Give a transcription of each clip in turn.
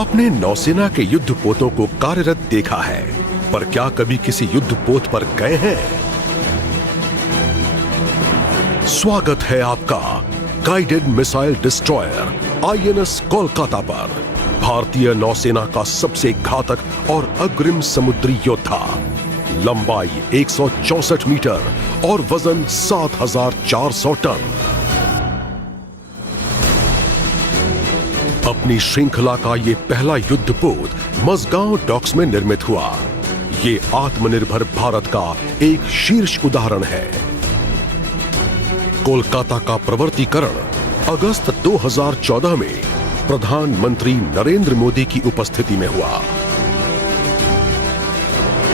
आपने नौसेना के युद्धपोतों को कार्यरत देखा है, पर क्या कभी किसी युद्धपोत पर गए हैं? स्वागत है आपका guided missile destroyer INS Kolkata पर। भारतीय नौसेना का सबसे घातक और अग्रिम समुद्री योद्धा। लंबाई 164 मीटर और वजन 7400 टन। अपनी श्रृंखला का ये पहला युद्धपोत मज़गांव डॉक्स में निर्मित हुआ। ये आत्मनिर्भर भारत का एक शीर्ष उदाहरण है। कोलकाता का प्रवर्तीकरण अगस्त 2014 में प्रधानमंत्री नरेंद्र मोदी की उपस्थिति में हुआ।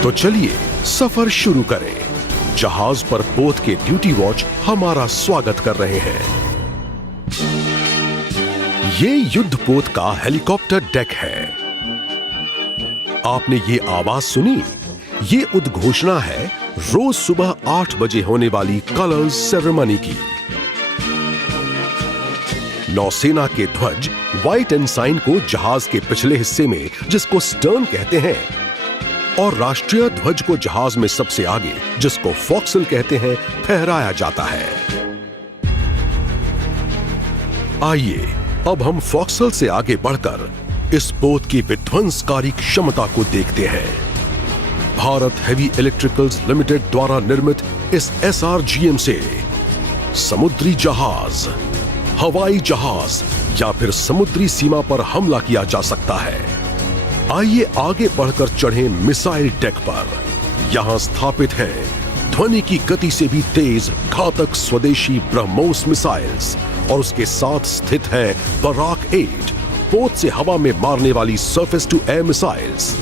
तो चलिए सफर शुरू करें। जहाज पर पोत के ड्यूटी वॉच हमारा स्वागत कर रहे हैं। ये युद्धपोत का हेलीकॉप्टर डेक है। आपने ये आवाज सुनी? ये उद्घोषणा है रोज सुबह 8 बजे होने वाली कलर्स सेरेमनी की। नौसेना के ध्वज व्हाइट एनसाइन को जहाज के पिछले हिस्से में, जिसको स्टर्न कहते हैं, और राष्ट्रीय ध्वज को जहाज में सबसे आगे, जिसको फोक्सल कहते हैं, फहराया जाता है। आइए अब हम फोक्सल से आगे बढ़कर इस पोत की विध्वंसकारी क्षमता को देखते हैं। भारत हेवी इलेक्ट्रिकल्स लिमिटेड द्वारा निर्मित इस SRGM से समुद्री जहाज, हवाई जहाज या फिर समुद्री सीमा पर हमला किया जा सकता है। आइए आगे बढ़कर चढ़ें मिसाइल डेक पर। यहां स्थापित है ध्वनि की गति से भी तेज घातक स्वदेशी ब्रह्मोस मिसाइल्स, और उसके साथ स्थित है बराक 8 पोत से हवा में मारने वाली सरफेस टू एयर मिसाइल्स,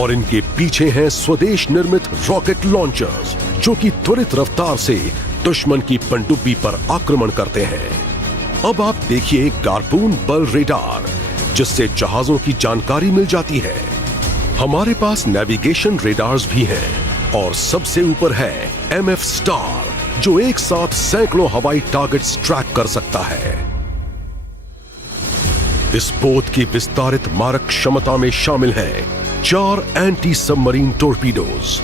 और इनके पीछे हैं स्वदेश निर्मित रॉकेट लॉन्चर्स, जो कि त्वरित रफ्तार से दुश्मन की पनडुब्बी पर आक्रमण करते हैं। अब आप देखिए गार्पून बल रेडार, जिससे जहाजों की जानकारी मिल जाती है। हमारे पास नेविगेशन रेडार्स भी हैं, और सबसे ऊपर है MF स्टार, जो एक साथ सैकड़ों हवाई टारगेट्स ट्रैक कर सकता है। इस पोत की विस्तारित मारक क्षमता में शामिल है 4 एंटी सबमरीन टोरपीडोज,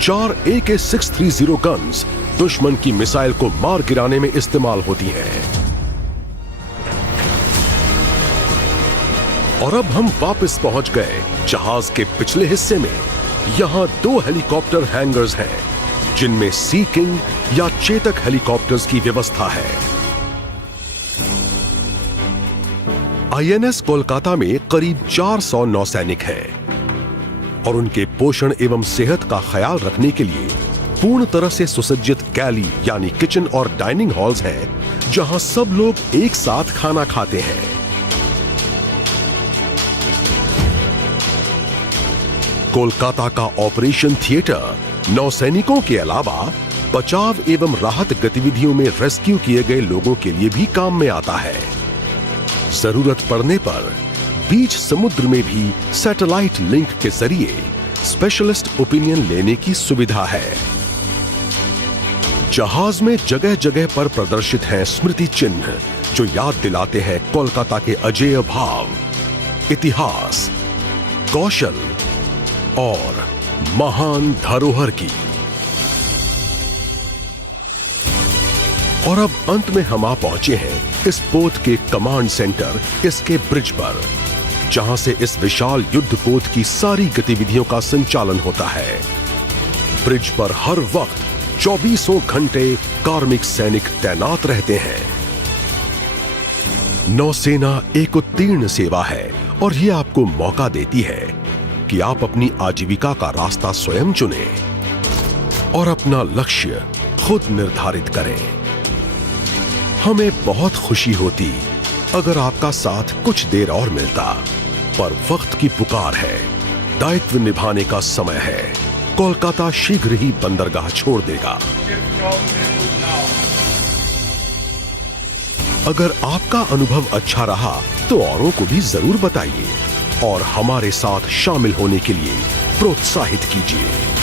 4 AK-630 गन्स दुश्मन की मिसाइल को मार गिराने में इस्तेमाल होती हैं। और अब हम वापस पहुंच गए जहाज के पिछले हिस्से में। यहां 2 हेलीकॉप्टर हैंगर्स हैं, जिनमें सी किंग या चेतक हेलीकॉप्टर्स की व्यवस्था है। INS कोलकाता में करीब 400 नौसैनिक हैं, और उनके पोषण एवं सेहत का ख्याल रखने के लिए पूर्ण तरह से सुसज्जित गैली यानी किचन और डाइनिंग हॉल्स हैं, जहां सब लोग एक साथ खाना खाते हैं। कोलकाता का ऑपरेशन थिएटर नौसैनिकों के अलावा बचाव एवं राहत गतिविधियों में रेस्क्यू किए गए लोगों के लिए भी काम में आता है। जरूरत पड़ने पर बीच समुद्र में भी सैटेलाइट लिंक के जरिए स्पेशलिस्ट ओपिनियन लेने की सुविधा है। जहाज में जगह जगह पर प्रदर्शित हैं स्मृति चिन्ह, जो याद दिलाते हैं कोलकाता के अजेय भाव, इतिहास, कौशल और महान धरोहर की। और अब अंत में हम आ पहुंचे हैं इस पोत के कमांड सेंटर, इसके ब्रिज पर, जहां से इस विशाल युद्धपोत की सारी गतिविधियों का संचालन होता है। ब्रिज पर हर वक्त 24 घंटे कार्मिक सैनिक तैनात रहते हैं। नौसेना एक उत्तीर्ण सेवा है, और ये आपको मौका देती है कि आप अपनी आजीविका का रास्ता स्वयं चुनें और अपना लक्ष्य खुद निर्धारित करें। हमें बहुत खुशी होती अगर आपका साथ कुछ देर और मिलता, पर वक्त की पुकार है, दायित्व निभाने का समय है। कोलकाता शीघ्र ही बंदरगाह छोड़ देगा। अगर आपका अनुभव अच्छा रहा तो औरों को भी जरूर बताइए, और हमारे साथ शामिल होने के लिए प्रोत्साहित कीजिए।